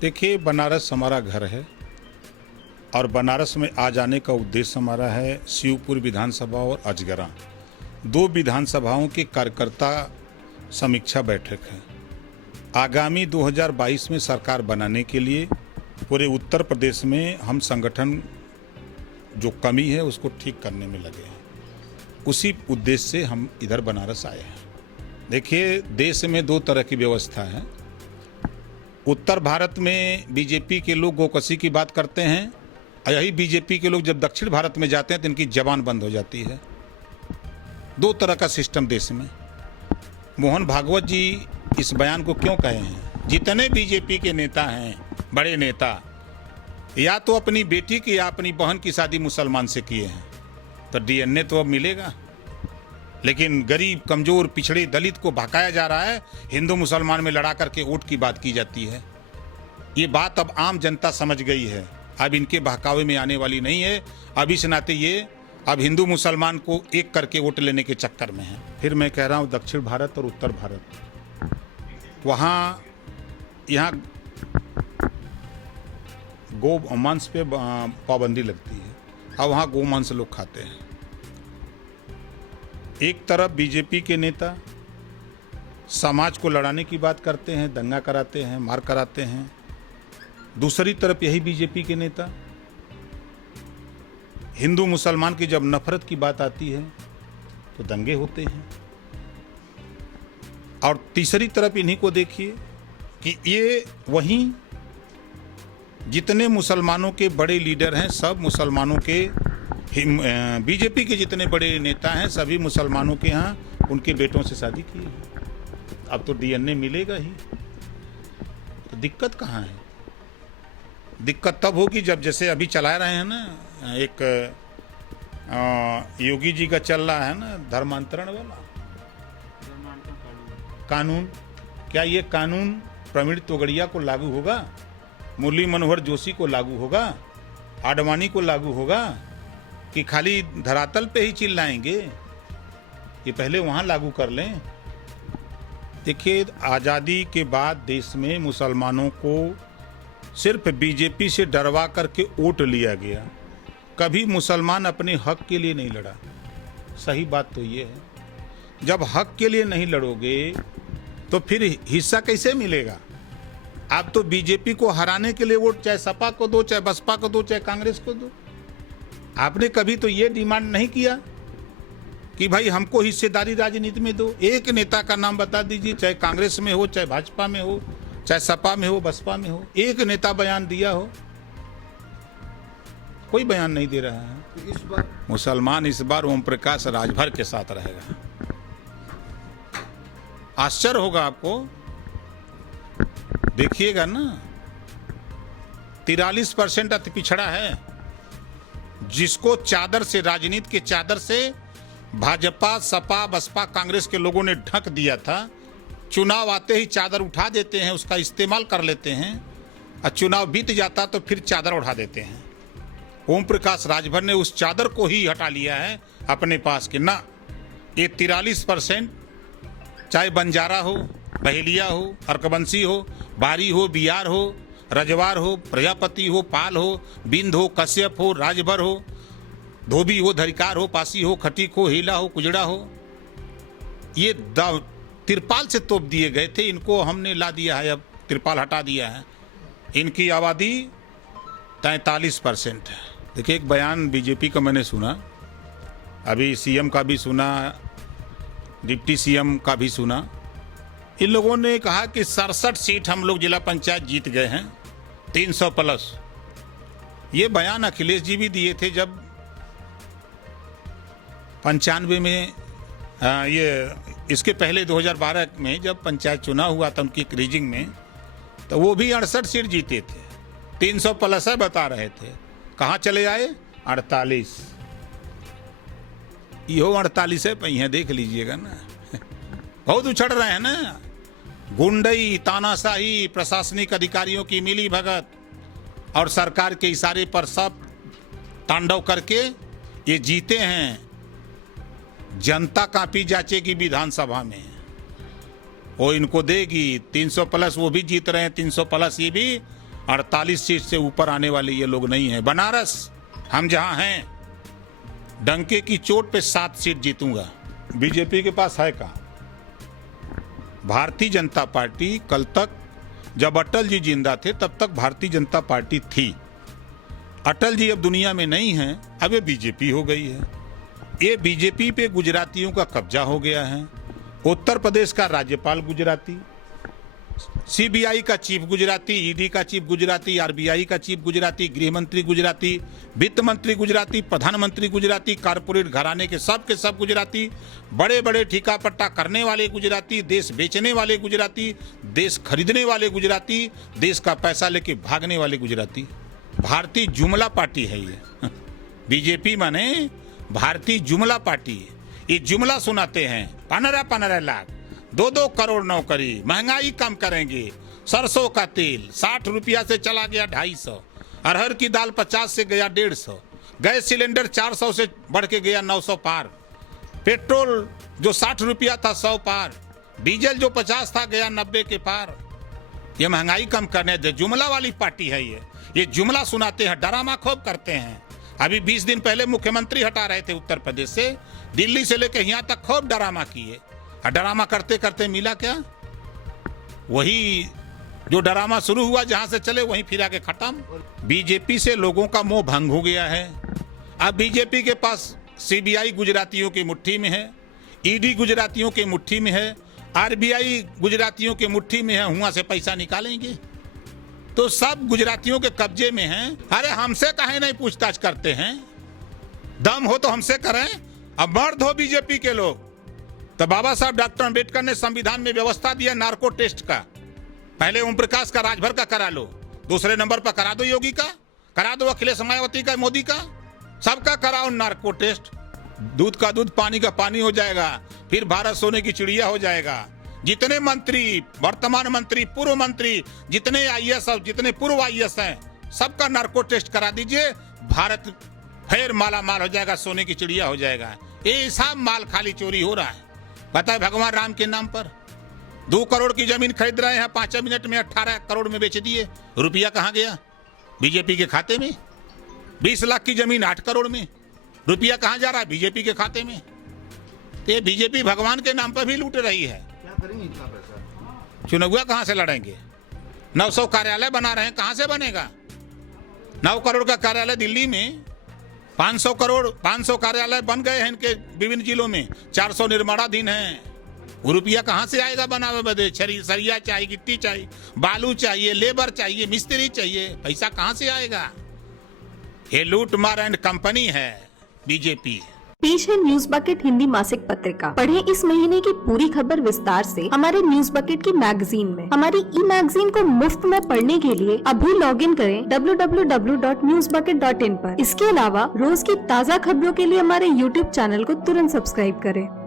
देखिए, बनारस हमारा घर है और बनारस में आ जाने का उद्देश्य हमारा है शिवपुर विधानसभा और अजगरा, दो विधानसभाओं के कार्यकर्ता समीक्षा बैठक है। आगामी 2022 में सरकार बनाने के लिए पूरे उत्तर प्रदेश में हम संगठन जो कमी है उसको ठीक करने में लगे हैं। उसी उद्देश्य से हम इधर बनारस आए हैं। देखिए, देश में दो तरह की व्यवस्था है। उत्तर भारत में बीजेपी के लोग गोकशी की बात करते हैं और यही बीजेपी के लोग जब दक्षिण भारत में जाते हैं तो इनकी जबान बंद हो जाती है। दो तरह का सिस्टम देश में। मोहन भागवत जी इस बयान को क्यों कहे हैं? जितने बीजेपी के नेता हैं, बड़े नेता, या तो अपनी बेटी की या अपनी बहन की शादी मुसलमान से किए हैं तो डीएनए तो अब मिलेगा, लेकिन गरीब, कमजोर, पिछड़े, दलित को भड़काया जा रहा है। हिंदू मुसलमान में लड़ा करके वोट की बात की जाती है। ये बात अब आम जनता समझ गई है, अब इनके बहकावे में आने वाली नहीं है। अब इस नाते ये अब हिंदू मुसलमान को एक करके वोट लेने के चक्कर में है। फिर मैं कह रहा हूँ, दक्षिण भारत और उत्तर भारत, वहाँ यहाँ गो मांस पे पाबंदी लगती है और वहाँ गो मांस लोग खाते हैं। एक तरफ बीजेपी के नेता समाज को लड़ाने की बात करते हैं, दंगा कराते हैं, मार कराते हैं। दूसरी तरफ यही बीजेपी के नेता हिंदू मुसलमान की जब नफरत की बात आती है तो दंगे होते हैं। और तीसरी तरफ इन्हीं को देखिए कि ये वहीं जितने मुसलमानों के बड़े लीडर हैं, सब मुसलमानों के, बीजेपी के जितने बड़े नेता हैं सभी मुसलमानों के यहाँ उनके बेटों से शादी की है। अब तो डीएनए मिलेगा ही, तो दिक्कत कहाँ है? दिक्कत तब होगी जब, जैसे अभी चला रहे हैं ना, एक योगी जी का चल रहा है ना धर्मांतरण वाला कानून। क्या ये कानून प्रवीण तोगड़िया को लागू होगा? मुरली मनोहर जोशी को लागू होगा? आडवाणी को लागू होगा? कि खाली धरातल पे ही चिल्लाएंगे? ये पहले वहां लागू कर लें। देखिए, आज़ादी के बाद देश में मुसलमानों को सिर्फ बीजेपी से डरवा करके वोट लिया गया। कभी मुसलमान अपने हक के लिए नहीं लड़ा। सही बात तो ये है, जब हक के लिए नहीं लड़ोगे तो फिर हिस्सा कैसे मिलेगा? आप तो बीजेपी को हराने के लिए वोट चाहे सपा को दो, चाहे बसपा को दो, चाहे कांग्रेस को दो। आपने कभी तो ये डिमांड नहीं किया कि भाई हमको हिस्सेदारी राजनीति में दो। एक नेता का नाम बता दीजिए, चाहे कांग्रेस में हो, चाहे भाजपा में हो, चाहे सपा में हो, बसपा में हो, एक नेता बयान दिया हो? कोई बयान नहीं दे रहा है। इस बार मुसलमान इस बार ओम प्रकाश राजभर के साथ रहेगा। आश्चर्य होगा आपको, देखिएगा ना। 43% अति पिछड़ा है, जिसको चादर से, राजनीति के चादर से भाजपा, सपा, बसपा, कांग्रेस के लोगों ने ढक दिया था। चुनाव आते ही चादर उठा देते हैं, उसका इस्तेमाल कर लेते हैं, और चुनाव बीत जाता तो फिर चादर उठा देते हैं। ओम प्रकाश राजभर ने उस चादर को ही हटा लिया है अपने पास कि ना, ये 43%, चाहे बंजारा हो, बहेलिया हो, अर्कबंसी हो, बारी हो, बियार हो, रजवार हो, प्रजापति हो, पाल हो, बिंद हो, कश्यप हो, राजभर हो, धोबी हो, धरिकार हो, पासी हो, खटीक हो, हीला हो, कुजड़ा हो, ये तिरपाल से तोप दिए गए थे। इनको हमने ला दिया है, अब तिरपाल हटा दिया है। इनकी आबादी 43% है। देखिए, एक बयान बीजेपी का मैंने सुना, अभी सीएम का भी सुना, डिप्टी सीएम का भी सुना। इन लोगों ने कहा कि 67 सीट हम लोग जिला पंचायत जीत गए हैं, 300+। ये बयान अखिलेश जी भी दिए थे जब 95 में, ये इसके पहले 2012 में जब पंचायत चुनाव हुआ था उनकी क्रीजिंग में, तो वो भी 68 सीट जीते थे। 300+ है बता रहे थे। कहाँ चले आए? 48। यो 48 है पहिया, देख लीजिएगा ना। बहुत उछड़ रहे हैं ना। गुंडई, तानाशाही, प्रशासनिक अधिकारियों की मिली भगत और सरकार के इशारे पर सब तांडव करके ये जीते हैं। जनता काफी जांचेगी विधानसभा में, वो इनको देगी 300+। वो भी जीत रहे हैं 300+, ये भी, 48 सीट से ऊपर आने वाले ये लोग नहीं हैं। बनारस हम जहां हैं, डंके की चोट पे 7 सीट जीतूंगा। बीजेपी के पास है कहां? भारतीय जनता पार्टी कल तक, जब अटल जी जिंदा थे तब तक भारतीय जनता पार्टी थी। अटल जी अब दुनिया में नहीं हैं, अब ये बीजेपी हो गई है। ये बीजेपी पे गुजरातियों का कब्जा हो गया है। उत्तर प्रदेश का राज्यपाल गुजराती, सीबीआई का चीफ गुजराती, ईडी का चीफ गुजराती, आरबीआई का चीफ गुजराती, गृह मंत्री गुजराती, वित्त मंत्री गुजराती, प्रधानमंत्री गुजराती, कारपोरेट घराने के सब गुजराती, बड़े बड़े ठेका पट्टा करने वाले गुजराती, देश बेचने वाले गुजराती, देश खरीदने वाले गुजराती, देश का पैसा लेके भागने वाले गुजराती। भारतीय जुमला पार्टी है ये। बीजेपी माने भारतीय जुमला पार्टी। ये जुमला सुनाते हैं 15-15 लाख, 2-2 करोड़ नौकरी, महंगाई कम करेंगे, सरसों का तेल 60 रुपया से चला गया 250, अरहर की दाल 50 से गया 150, गैस सिलेंडर 400 से बढ़ के गया 900 पार, पेट्रोल जो 60 रुपया था 100 पार, डीजल जो 50 था गया 90 के पार। ये महंगाई कम करने दे, जुमला वाली पार्टी है ये जुमला सुनाते हैं, डरामा खूब करते हैं। अभी 20 दिन पहले मुख्यमंत्री हटा रहे थे उत्तर प्रदेश से, दिल्ली से लेकर यहाँ तक खूब डरामा किए। डरामा करते करते मिला क्या? वही जो डरामा शुरू हुआ जहां से चले वहीं फिर आके खत्म। बीजेपी से लोगों का मोह भंग हो गया है। अब बीजेपी के पास सीबीआई गुजरातियों की मुट्ठी में है, ईडी गुजरातियों की मुट्ठी में है, आरबीआई गुजरातियों की मुट्ठी में है। वहां से पैसा निकालेंगे तो सब गुजरातियों के कब्जे में हैं। अरे हमसे काहे नहीं पूछताछ करते हैं? दम हो तो हमसे करें। अब मर्द हो बीजेपी के लोग तो बाबा साहब डॉक्टर अंबेडकर ने संविधान में व्यवस्था दिया नार्को टेस्ट का। पहले ओम प्रकाश का राजभर का करा लो, दूसरे नंबर पर करा दो योगी का, करा दो अखिलेश मायावती का, मोदी का, सबका कराओ नार्को टेस्ट। दूध का दूध पानी का पानी हो जाएगा, फिर भारत सोने की चिड़िया हो जाएगा। जितने मंत्री, वर्तमान मंत्री, पूर्व मंत्री, जितने आईएएस और जितने पूर्व आईएएस हैं, सबका नार्को टेस्ट करा दीजिए। भारत फिर माला माल हो जाएगा, सोने की चिड़िया हो जाएगा। ये सब माल खाली चोरी हो रहा है। पता है भगवान राम के नाम पर 2 करोड़ की जमीन खरीद रहे हैं, 5 मिनट में 18 करोड़ में बेच दिए। रुपया कहां गया? बीजेपी के खाते में। 20 लाख की जमीन 8 करोड़ में, रुपया कहां जा रहा है? बीजेपी के खाते में। तो ये बीजेपी भगवान के नाम पर भी लूट रही है। चुनाव कहां से लड़ेंगे? 900 कार्यालय बना रहे हैं, कहां से बनेगा? 9 करोड़ का कार्यालय दिल्ली में, 500 कार्यालय बन गए हैं इनके विभिन्न जिलों में, 400 निर्माणाधीन हैं। वो रुपया कहां से आएगा बनावे बदे? सरिया चाहिए, गिट्टी चाहिए, बालू चाहिए, लेबर चाहिए, मिस्त्री चाहिए, पैसा कहां से आएगा? ये लूट मार एंड कंपनी है बीजेपी। पेश है न्यूज बकेट हिंदी मासिक पत्रिका। पढ़ें इस महीने की पूरी खबर विस्तार से हमारे न्यूज बकेट की मैगजीन में। हमारी ई मैगजीन को मुफ्त में पढ़ने के लिए अभी लॉग इन करें www.newsbucket.in पर। इसके अलावा रोज की ताज़ा खबरों के लिए हमारे YouTube चैनल को तुरंत सब्सक्राइब करें।